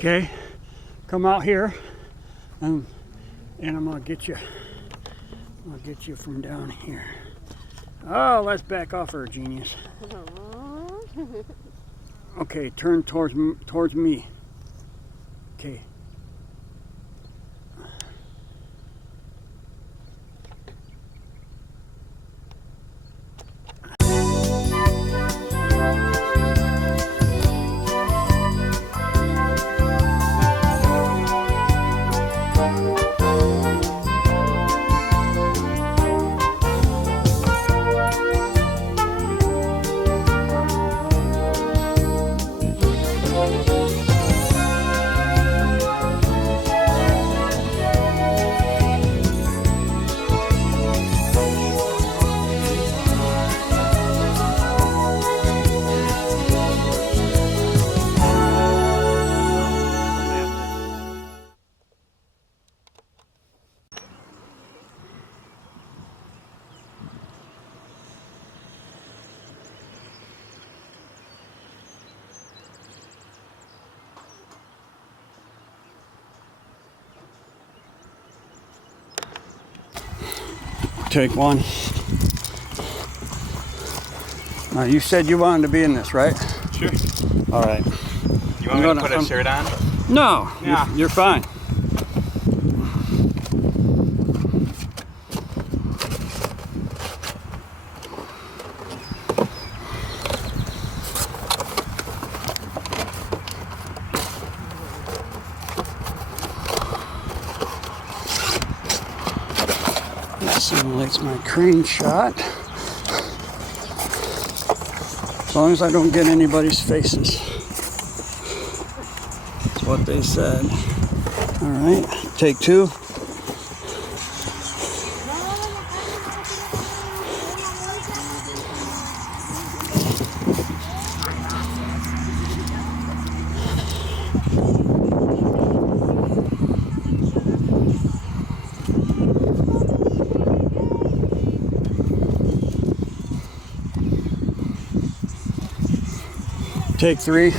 Okay, come out here, and I'm gonna get you. I'll get you from down here. Oh, let's back off her, genius. Okay, turn towards me. Okay. Take one. Now you said you wanted to be in this, right? Sure. All right. You want me to put a shirt on? No, Yeah. You're fine. That simulates my crane shot. As long as I don't get anybody's faces. That's what they said. All right, take two. Take three.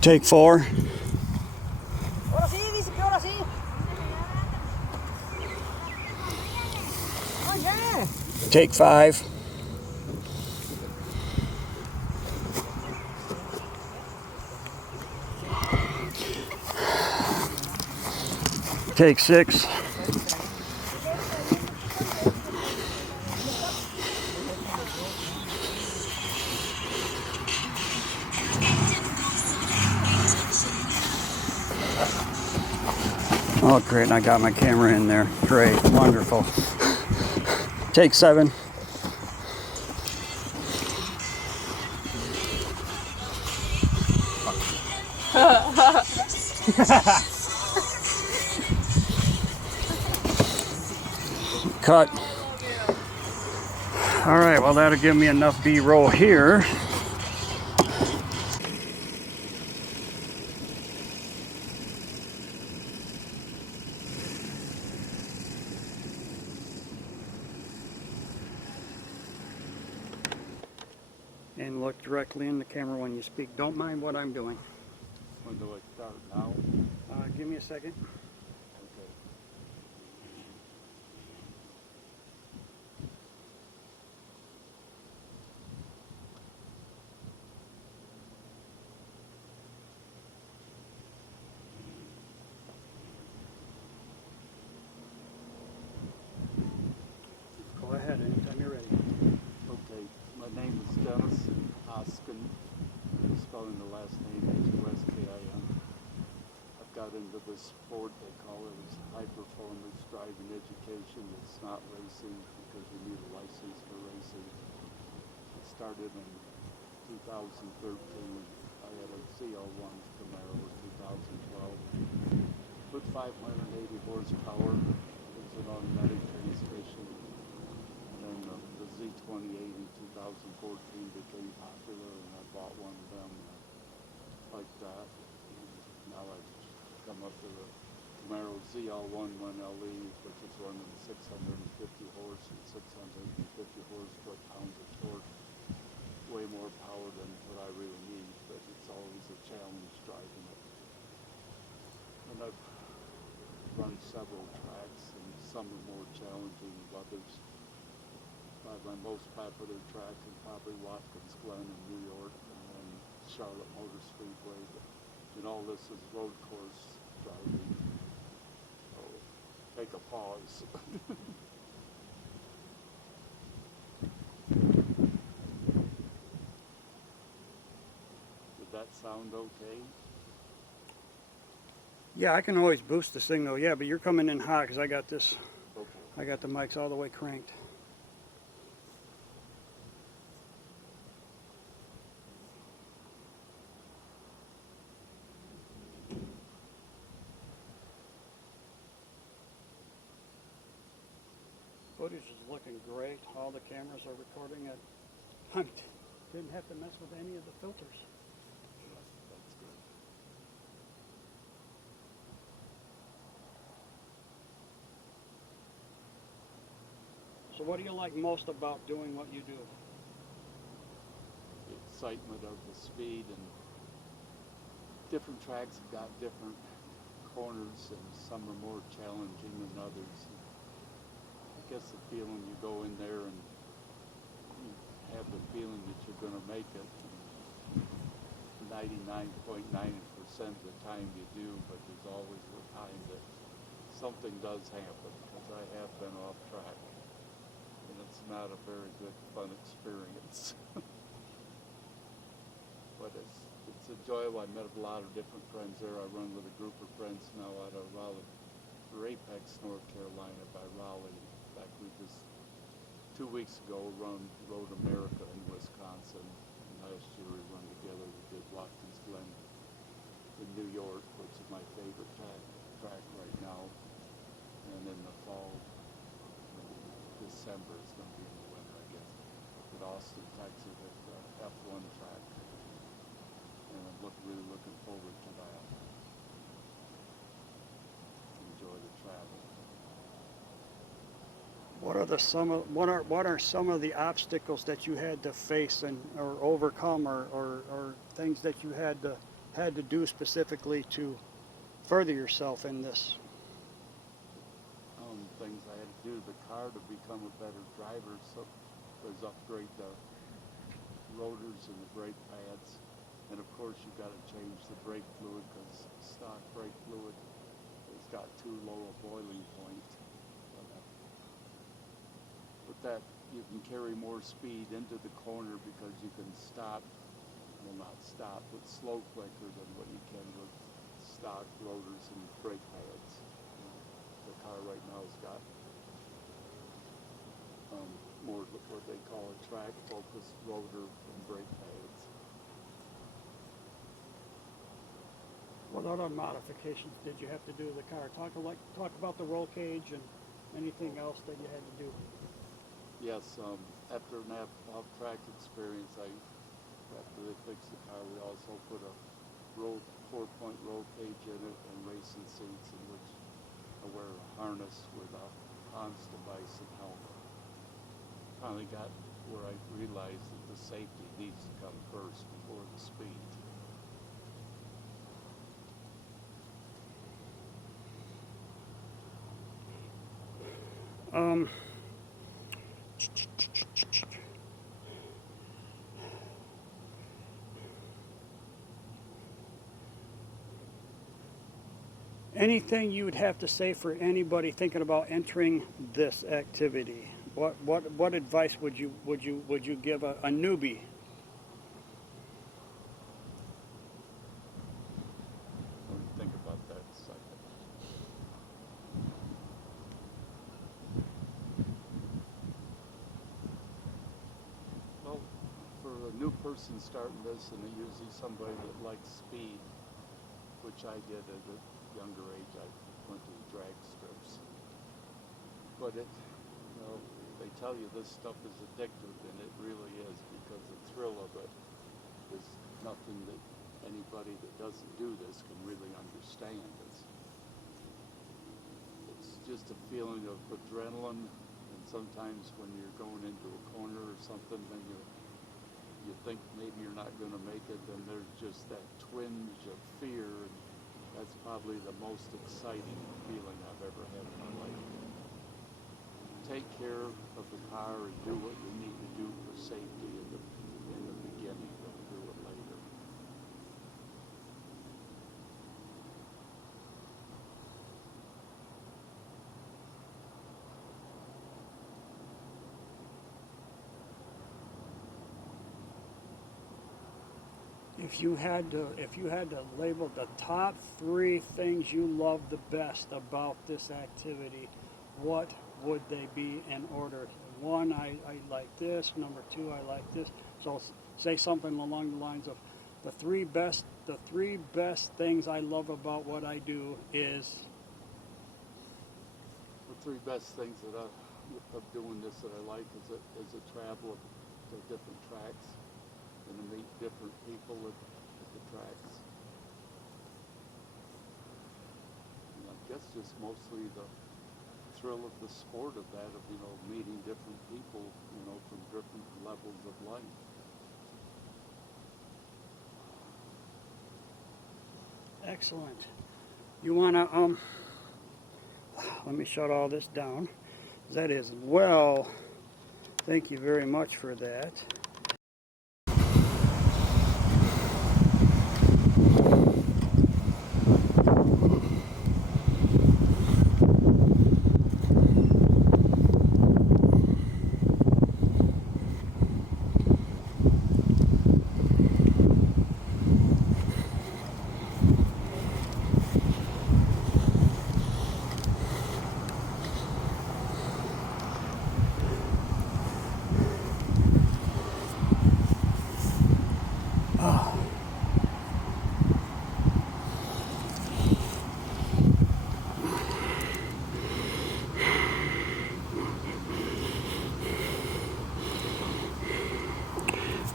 Take four. Take five. Take six. Oh, great, and I got my camera in there. Great, wonderful. Take seven. Cut. All right, well, that'll give me enough B-roll here. And look directly in the camera when you speak. Don't mind what I'm doing. When do I start now? Give me a second. Okay. Go ahead, anytime you're ready. Okay. My name is Dennis Hoskin. Spelling the last name H-O-S-K-I-N. I've got into this sport, they call it high performance driving education. It's not racing because you need a license for racing. It started in 2013. I had a CL1 Camaro in 2012 with 580 horsepower. It was an automatic transmission. And then the Z28 in 2014 became popular, and I bought one of them like that. Now I come up to the Camaro ZL11LE, which is running 650 horse and 650 horse-foot-pounds of torque. Way more power than what I really need, but it's always a challenge driving it. And I've run several tracks, and some are more challenging than others. My most popular track is probably Watkins Glen in New York, and then Charlotte Motor Speedway. And all this is road course driving. So take a pause. Did that sound okay? Yeah, I can always boost the signal. Yeah, but you're coming in hot because I got this. Okay. I got the mics all the way cranked. Footage is looking great. All the cameras are recording it. I didn't have to mess with any of the filters. That's good. So what do you like most about doing what you do? The excitement of the speed, and different tracks have got different corners, and some are more challenging than others. I guess the feeling you go in there and you have the feeling that you're going to make it. 99.9% of the time you do, but there's always the time that something does happen, because I have been off track, and it's not a very good fun experience. But it's enjoyable. I met a lot of different friends there. I run with a group of friends now out of Raleigh, or Apex, North Carolina, by Raleigh. In fact, we just 2 weeks ago rode America in Wisconsin. And last year we run together. We did Watkins Glen in New York, which is my favorite track right now. And in the fall, December, it's going to be in the winter, I guess, at Austin, Texas, at the F1 track. And I'm really looking forward to that. Enjoy the travel. What are some of the obstacles that you had to face or overcome, or things that you had to do specifically to further yourself in this? Things I had to do to the car to become a better driver, so was upgrade the rotors and the brake pads, and of course you've got to change the brake fluid, because stock brake fluid has got too low a boiling point. With that, you can carry more speed into the corner, because you can stop, well, not stop, but slow quicker than what you can with stock rotors and brake pads. The car right now has got more what they call a track focused rotor and brake pads. What other modifications did you have to do to the car? Talk about the roll cage and anything else that you had to do. Yes, after an off-track experience, after they fixed the car, we also put a 4-point roll cage in it and racing seats, in which I wear a harness with a Hans device and helmet. Finally got where I realized that the safety needs to come first before the speed. Anything you would have to say for anybody thinking about entering this activity? What advice would you give a newbie? Let me think about that a second. Well, for a new person starting this, and usually somebody that likes speed, which I did at a younger age, I went to the drag strips. But they tell you this stuff is addictive, and it really is, because the thrill of it is nothing that anybody that doesn't do this can really understand. It's just a feeling of adrenaline, and sometimes when you're going into a corner or something, then you think maybe you're not going to make it, and there's just that twinge of fear, and that's probably the most exciting feeling I've ever had in my life. Take care of the car and do what you need to do for safety in the beginning. Don't do it later. If you had to label the top 3 things you love the best about this activity, what would they be in order? 1, I like this. Number 2, I like this. So say something along the lines of the three best things I love about what I do is. The 3 best things of doing this that I like is the travel to different tracks and to meet different people at the tracks. And I guess just mostly the thrill of the sport of that, of meeting different people, from different levels of life. Excellent. You wanna let me shut all this down. That is well. Thank you very much for that.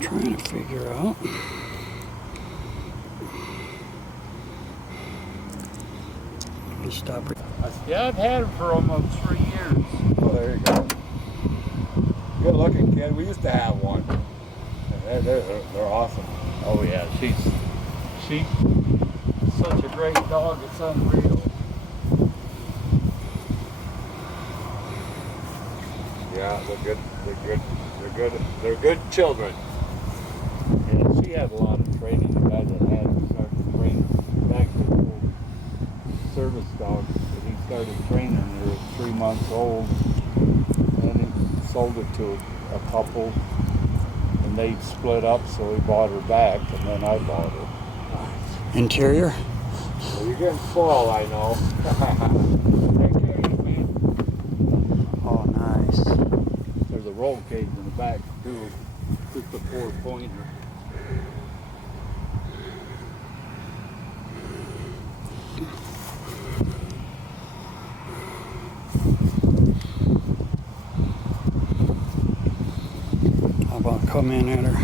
Trying to figure out. Let me stop. Yeah, I've had them for almost 3 years. Oh, there you go. Good looking kid. We used to have one. They're awesome. Oh yeah, she's such a great dog. It's unreal. Yeah, they're good. They're good children. Yeah, she had a lot of training. The guy that had her started training back to the old service dogs. He started training her at 3 months old, and he sold it to a couple, and they split up, so he bought her back, and then I bought her. Interior? Well, you're getting spoiled, I know. Take care of you, man. Oh, nice. There's a roll cage in the back, too. Just a 4-pointer. How about come in at her?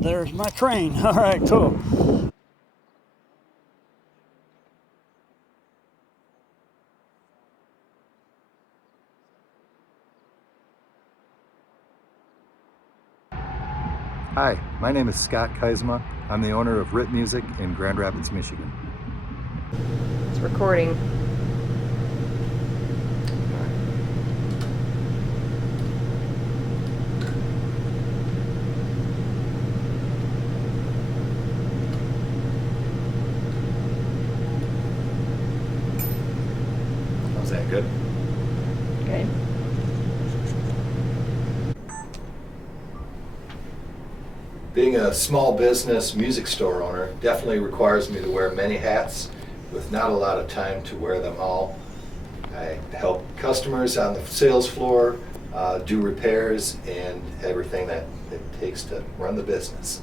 There's my train. All right, cool. Hi, my name is Scott Kaisma. I'm the owner of Rip Music in Grand Rapids, Michigan. It's recording. Is that good? Okay. Being a small business music store owner definitely requires me to wear many hats with not a lot of time to wear them all. I help customers on the sales floor, do repairs, and everything that it takes to run the business.